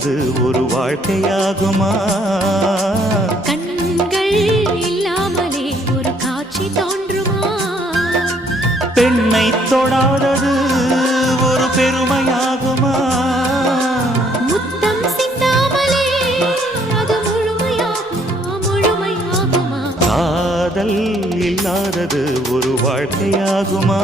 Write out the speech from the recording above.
தொடாதது ஒரு வாழ்க்கையாகுமா? கண்கள் இல்லாமலே ஒரு காட்சி தோன்றுமா? பெண்ணை தொடாதது ஒரு பெருமையாகுமா? முத்தம் சிந்தாமலே அது முழுமையாகுமா? முழுமையாகுமா? காதல் இல்லாதது ஒரு வாழ்க்கையாகுமா?